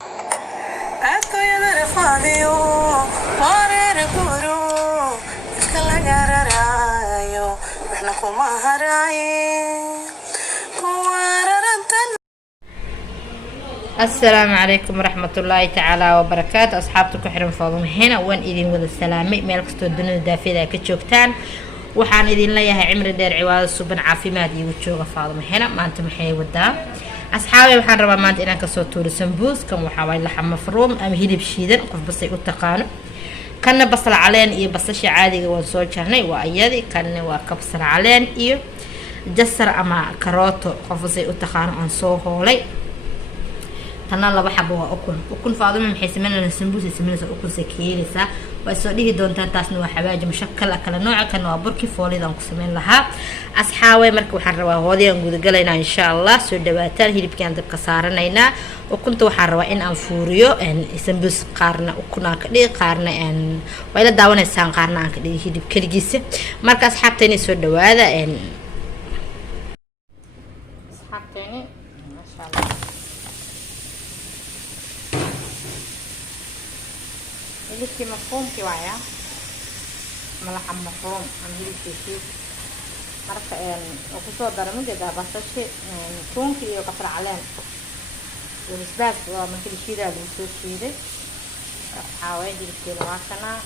adkayada rafaadiyo wareer guru kala gararayo waxna kuma haraye السلام عليكم ورحمة الله تعالى وبركاته. أصحابتك حرم فاضم هنا وين إذن وذا السلامي مالك ستودنو دافيدا كتشوكتان وحان إذن ليها عمر دير عواد السبن عافي مادي وتشوغ فاضم هنا ما أنت محي ودا أصحابي وحان ربا مانت إنا كسوتور سنبوس كم وحاوي لحم مفروم أم هيدي بشيدن قف بسي وتقانو كان بصل علين إيه بصشي عادي وصول شهني وأيادي كان وكبصل علين إيه جسر أما كاروتو قف بسي وتقانو أنصو هولي تنا لبا حبو أكون فاضل من حيث من السنبوس يسمونه أكون سكيلسا وأسوديه دون تنتاسن وحواج مشكل أكل نوع كانوا بركي فولي دون قسمين لها أصحابي مركو حروا هودي نقول قلنا إن شاء الله سود باتر هي بكان تبقى صارنا وكنت حروا إن أنفوريو إن سنبوس قارنا وكنا كذي قارنا إن وإلى داون السان قارنا كذي هي بكرجيس مركز أصحاب تاني سود هذا إن أصحاب تاني ما شاء الله hilibkii mafruumkii waaya malaxa mafruum ama hilibkiisii marka oo kusoo dara majeedaa basashi tuunki iyo kabsar caleen iyo basbaas waa markii la shiidaa lagu soo shiiday waxaa waaya hilibkeena waa kanaa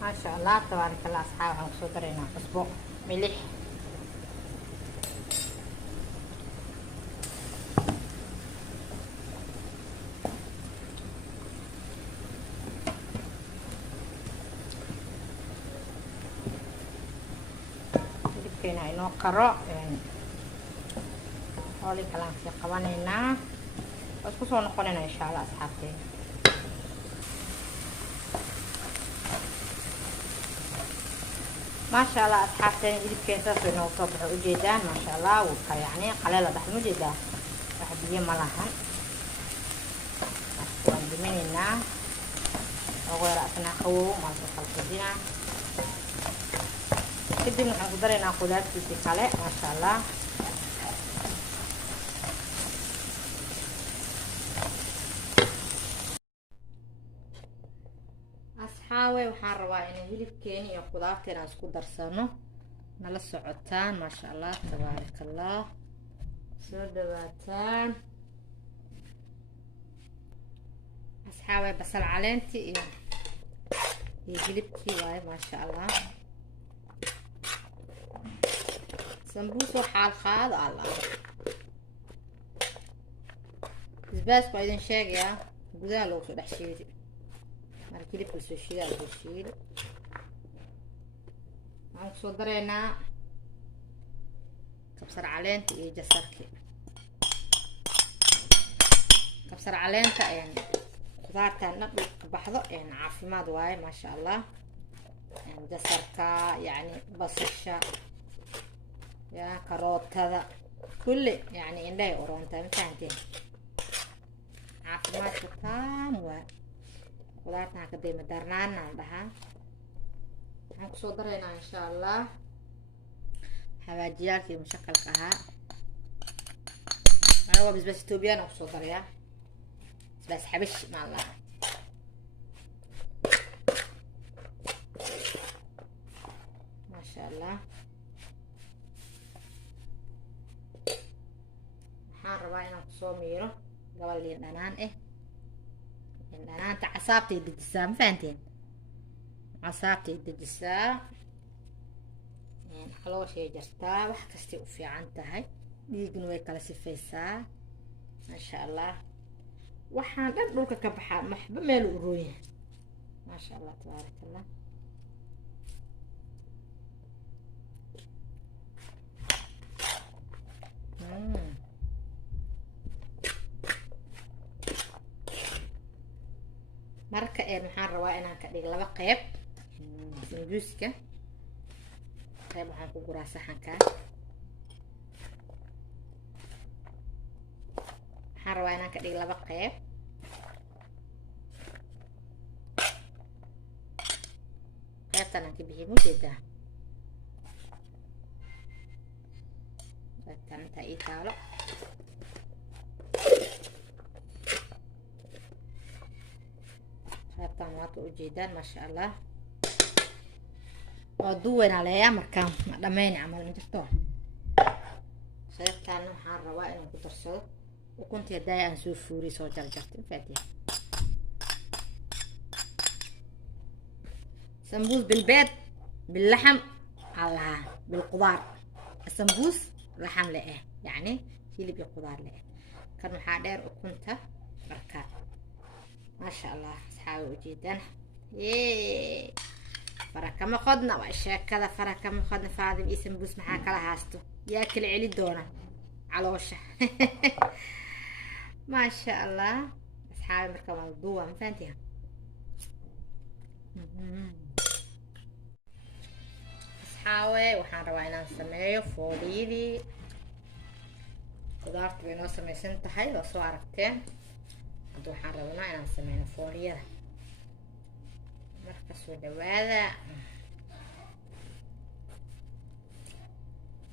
ما شاء الله تبارك الله. أصحاب عم صدرنا أسبوع ملح جبنا إنه قراء يعني هولي كلام في قوانينا بس كسر نقولنا إن شاء الله أصحابي. ما شاء الله أصحابتي يجيب كيسات إنه صبح وجدان ما شاء الله ويعني قليلة دحم وجدان واحد يجي ملهن وعندنا وغير رأسنا خو ما تخلصينا كده نقدر ناخذها في قلق ما شاء الله. أصحابي waxaan rabaa inay hilibkeeni iyo qudaarteena isku darsano nala socotaan ma sha Allah tabarakallah soo dhawaataan أصحابي basal caleenti iyo hilibkii waay ma sha Allah sambuus xaal qaad Allah basbaas waa idin sheegaya gudaha loo soo dhex shiiday markii dib soo shiiday soo shiiday aan soo dareena kabsar caleenta iyo jasarki kabsar caleenta een qudaarta nabad ka baxdo een caafimaad waaye ma sha Allah een jasarka yani basasha ya karootada kulli yani indhay oronta intaanteen caafimaad ka taam waa qudaartan ka deema darnaana dhaha waxaan kusoo dareynaa insha Allah xawaajiyaadkii mushakalka ahaa anagoo basbaas Ethiopian kusoo daraya basbaas xabash ma Allah ma sha Allah waxaan rabaa inaan kusoo miiro gabal liin dhanaan أنت عصابتي الدجسام فانتين عصابتي الدجسام يعني خلاص شيء جرتا وحكستي في عنتها يجنوا يكلا سفيسا ما شاء الله وحان دولك كبحا محبة مالو رويه ما شاء الله تبارك الله marka waxaan rabaa inaan ka dhigo laba qayb sambuuska qayb waxaan ku guraa saxanka rabaa inaan ka dhigo laba qeyb. qaybtan aan ka bixiyo mujeedaa qaybtan intaa ii taalo. qaybtan waaka ujeedaan maasha allah waa duwanaa leeyaa markaan ma dhammayn camal injirto. qaybtan waxaan rabaa inaan ku darsado ukuntii haddaaya aan soo fuuriy soo jarjartay faatiha. سمبوس بالبيض باللحم على بالخضار. السمبوس لحم لقاه يعني اللي بالخضار لقاه كان محادير وكنت بركات ما شاء الله اصحابي جدا. ييه فركه ما خدنا واشياء كذا فركه ما خدنا فاضي بي سمبوس محا كلا هاستو ياكل علي الدونه على وشه. ما شاء الله اصحابي مركب موضوع ما فهمتيها. waxaan rabaa inaan sameeyo fooliyadii. qudaartu way noo samaysan tahay waa soo aragteen. hadda waxaan rabnaa inaan sameyno fooliyada. marka soo dhawaada.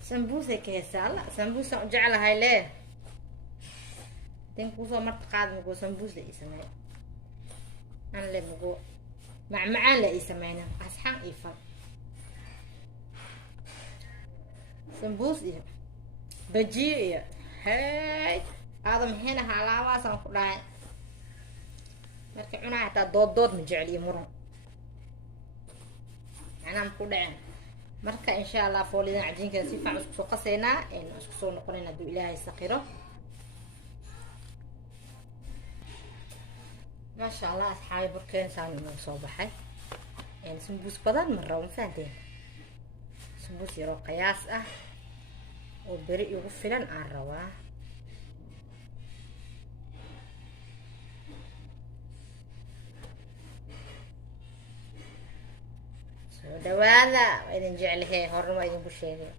sambuusay ka heesaa alla sambuusaan u jeclahay lee din kusoo marta qaad mugoo sambuus la ii sameeyo aan le mugoo macmacaan la ii sameyna asxaan ii fal sambuus iyo bajiyo iyo hey aadam hena halaawaasaan ku dhahay. marka cunaa hataa dood ma jeceliyo muran macnaa ku dhaceen. marka insha allah foolidan cajiinkeeda si fiican isku soo qasaynaa isku soo noqonayna hadduu ilaahay saqiro. ما شاء الله أصحابي بركين سامي من صباحي يعني سمبوس بدن مرة ومفانتين سمبوس يرو قياس وبريء يغفلن عالروا. دواذا وإذن جعله هرم وإذن بشيء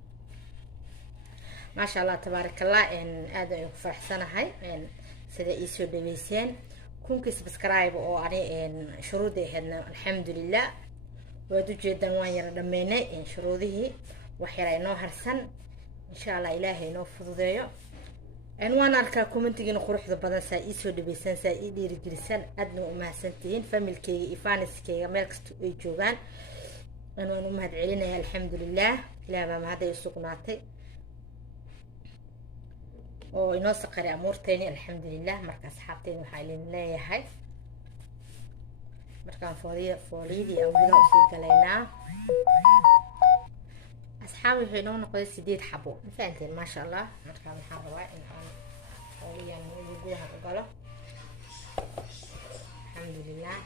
ما شاء الله تبارك الله إن آدم يفرح سنة هاي إن سيدا إيسو دميسين كونك سبسكرايب أو أنا شروطي هنا الحمد لله وادو جدا وين دمينا إن شروطه وحيرا إنه هرسن إن شاء الله إلهي إنه فضيو إن وانا أركا كومنتي إنه خروح ذا بدن سايسو دبيسان سايدي رجلسان أدنو أمها سنتين فملكي إفانس كي ملكستو إيجوغان أنا أمها دعينا الحمد لله إلا ما هذا يسوقناتي oo inoo saqari amuurteeni alxamdulilah. marka asxaabteeni waxaa idin leeyahay markaan fooliyadii aan gudaha usii galaynaa. asxaabi waxay inoo noqday 8 xabo ma fahanteen maasha allah. markaa waxaan rabaa in aan fooliyan gudaha u galo alxamdulilah.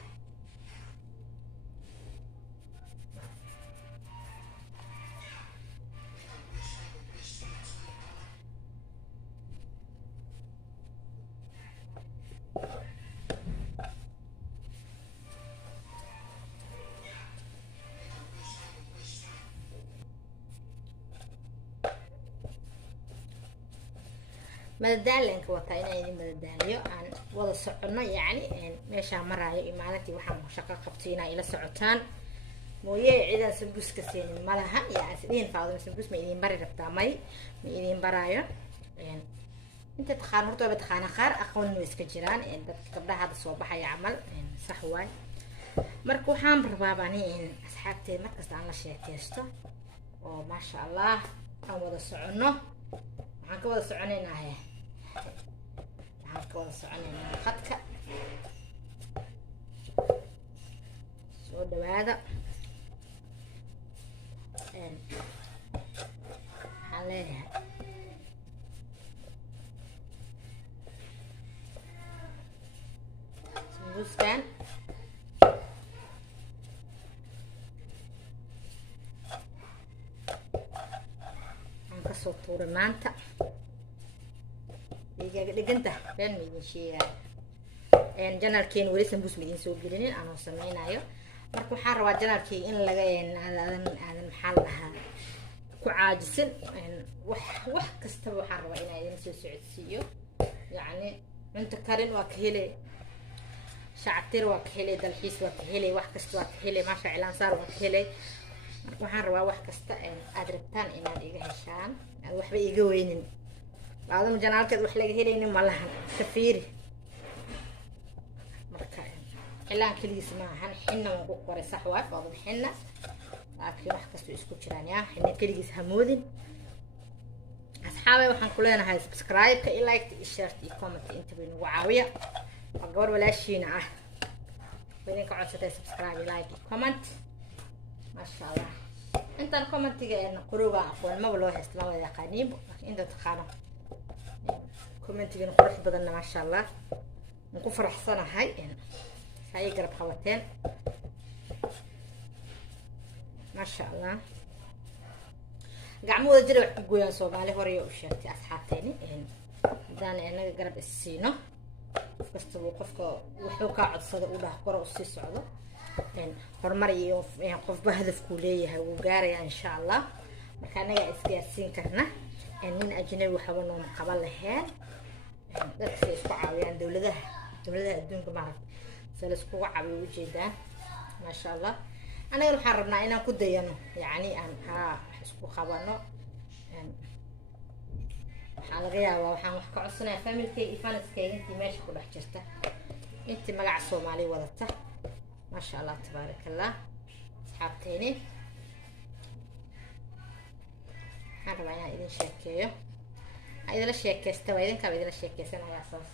مدالين كوتا إنا يدين مداليو عن وضع سعرنا يعني ماشا مرايو إمانتي وحام شقا قبطينا إلى سعوتان مويه عيدا سنبوس كسين مالها يعني سيدين فاضل سنبوس ما يدين بري ربطا مي ما يدين برايو يعني انت تخان هرتو بتخان خار أخوان نويسك جيران يعني قبل هذا الصباح يعمل يعني صح واي مركو حام برباباني يعني أصحابتي مركز عن لشيكيستو وما شاء الله عن وضع سعرنا عن كوضع سعرنا هاي كون سعنين خدك سو دوادا ان عليها سندوس كان انكسو طور مانتا دقنته بين ميدين شيء ان جنرالكين ولي سمبوس ميدين سو غلينين انا سمينايو marka waxaan rabaa janarkii in laga aadan maxal lahaa ku caajisan wax kasta waxaan rabaa inaan idin soo socodsiiyo yani cunto karin waa ka helay, shactir waa ka helay, dalxiis waa ka helay, wax kasta waa ka helay, maasha cilaan saar waa ka helay. marka waxaan rabaa wax kasta aad rabtaan inaad iga heshaan, aad waxba iga weynin. baadama janaalkeed wax laga helaynin ma lahan, ka fiiri. marka cilaan keligiis maahan, xinna waan ku qoray sax waay baadam xinna, laakiin wax kasta isku jiraan yaa, xinna keligiis hamoodin. asxaabay waxaan ku leenahay subscribe-ka iyo like iyo share iyo comment inta bay nagu caawiya. waa gabar walaashiina ah, idinka codsatay subscribe iyo like iyo comment. maasha allah intaan commentiga quruga aqoon maba loo haysto ma wada yaqaaniin, laakiin inta taqaano commentigan qurux badanna maasha allah waan ku faraxsanahay hay garab qabateen maasha allah. gacmahooda jira wax ku gooyaan Soomaali hore u sheegtay asxaabteeni hadaan inaga garab isiino kasta qofka wuxuu ka codsada u dhax koro u sii socdo horumar iyo qofba hadafku leeyahay uu gaaraya insha allah. marka anaga isgaarsiin karna nin ajnabi waxba noo qaban lahayn, dadka isku caawiyaan dawladaha adduunka maaragtay sala isku caawiyo u jeedaan maasha allah. anaga waxaan rabnaa inaan ku dayano yani aan isku qabano. waxaa laga yaabaa waxaan wax ka codsanayaa familkay iyo faniskay intii meesha ku dhex jirta, intii magaca Soomaali wadata maasha allah tabaarakallah. asxaabteeni waxaan rabaa inaan idin sheekeeyo, idinla sheekeysta waa idinkaa idinla sheekeysanayaa saas.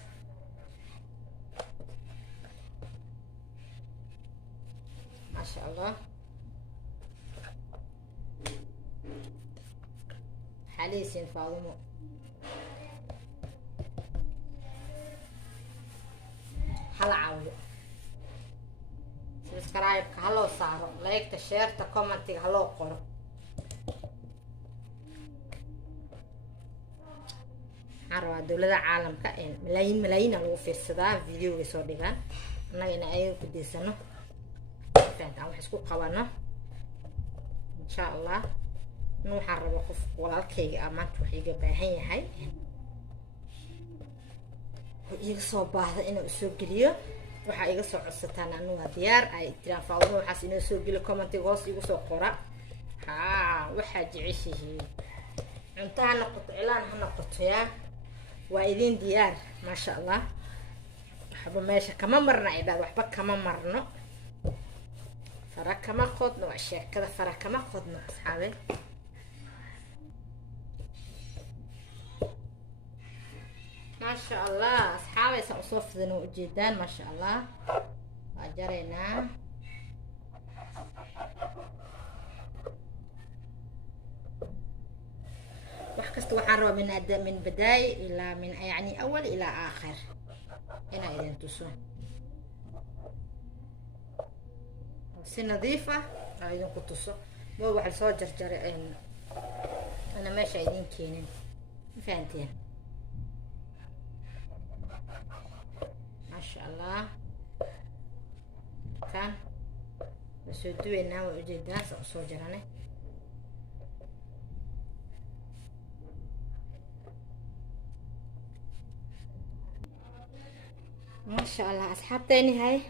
maasha allah حاليسين فاضمو هلا عاودو سبسكرايب هلو صارو لايك تشير تكومنتي هلو قرو. عروا دولة عالم كائن ملايين لو في الصدا فيديو يسوي ديغان أنا هنا أيوة بدي سنة فهمت أو حسكو قوانا إن شاء الله. waxaan rabaa qof walaalkayga amaanta wax iga baahan yahay iga soo baahda inuu soo geliyo, waxa iga soo codsataan anuu diyaar ay tiraan faadmo waxaas inuu soo geliyo commentiga hoos igu soo qora. waxa jeceshihiin cunto ha noqoto cilaan ha noqoto yaa waa idin diyaar maasha allah. waxba meesha kama marna idhaad waxba kama marno, fara kama qodno, waa sheekada fara kama qodno asxaabe. ما شاء الله أصحابي سأصوف ذنو جدا ما شاء الله. وأجرينا وحكست وحروا من بداية إلى من يعني أول إلى آخر هنا إذا انتسون سي نظيفة إذا كنتسو مو واحد صور جرجر أنا ماشي إذن كينين فهمتين ما شاء الله. كان بس دوينا وجدنا صوجرنا ما شاء الله. أصحابتي هاي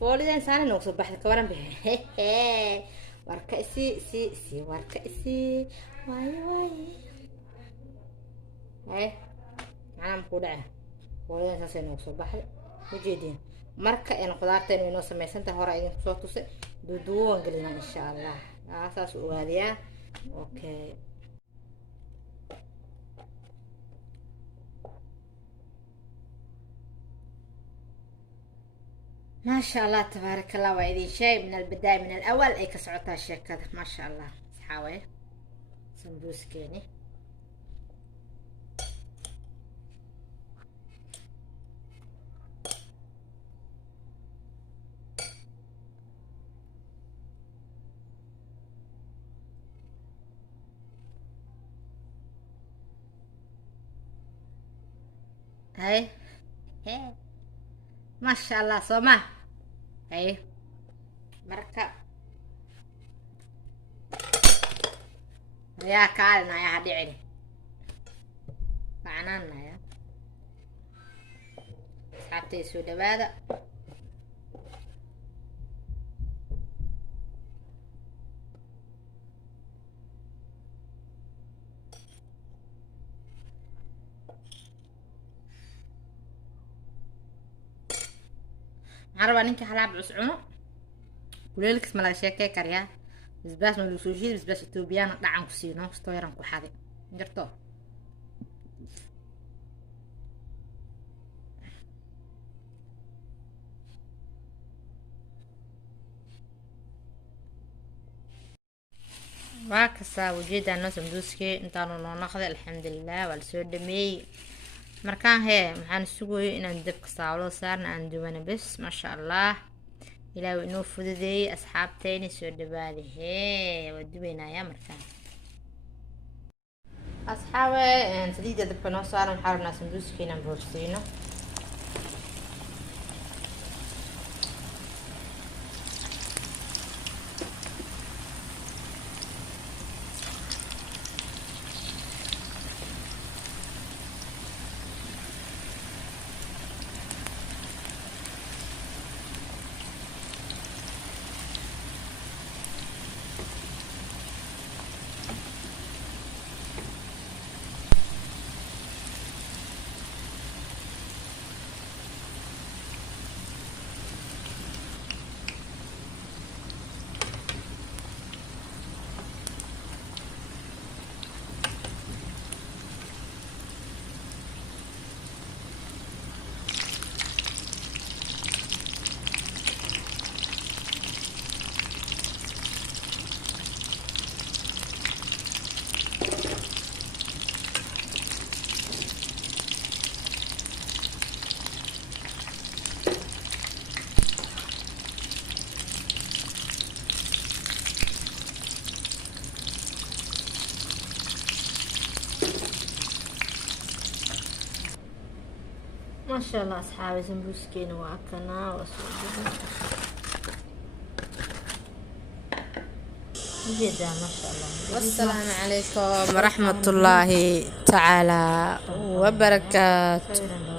فولي إنسان نوصل بحث كورن به وركأسي سي وركأسي واي هاي أنا مقولة فولي إنسان نوصل بحث وجدين مركا إن خضارتين وينو سميسنتا هورا إذن كسو توسي دودو وانقلنا إن شاء الله. أساس أغالية أوكي ما شاء الله تبارك الله. وإذن شيء من البداية من الأول أي كسعوتها الشيء كذا ما شاء الله. صحاوي سمبوس كيني هاي ما شاء الله صوما هاي مركب يا كالنا يا هديعي معنانا يا asxaabtay soo dhawaada. عربا ninka halaab cus cuno kuleelkis ma laga sheekay kariyaa bisbaas ma soo shiid bisbaas Ethiopian dhacan ku siino sto yaran ku xaday jarto waa kasaa wajeedana sambuuske intaanu noo naqday alxamdulillah waa la soo dhameeyay markaan hee maxaan sugayo inaan dabka saawlo saarna aan duwana bas ma sha Allah ilaahay inoo fududeeyay asxaabteena soo dhawaada hee waa duweynaya markaan asxaabe saliida dabka noo saaran xarna sambuuskeena boorsiino ما شاء الله أصحابي سمبوسكين وأكلنا وصوبنا جدا ما شاء الله. والسلام عليكم ورحمة الله تعالى وبركاته.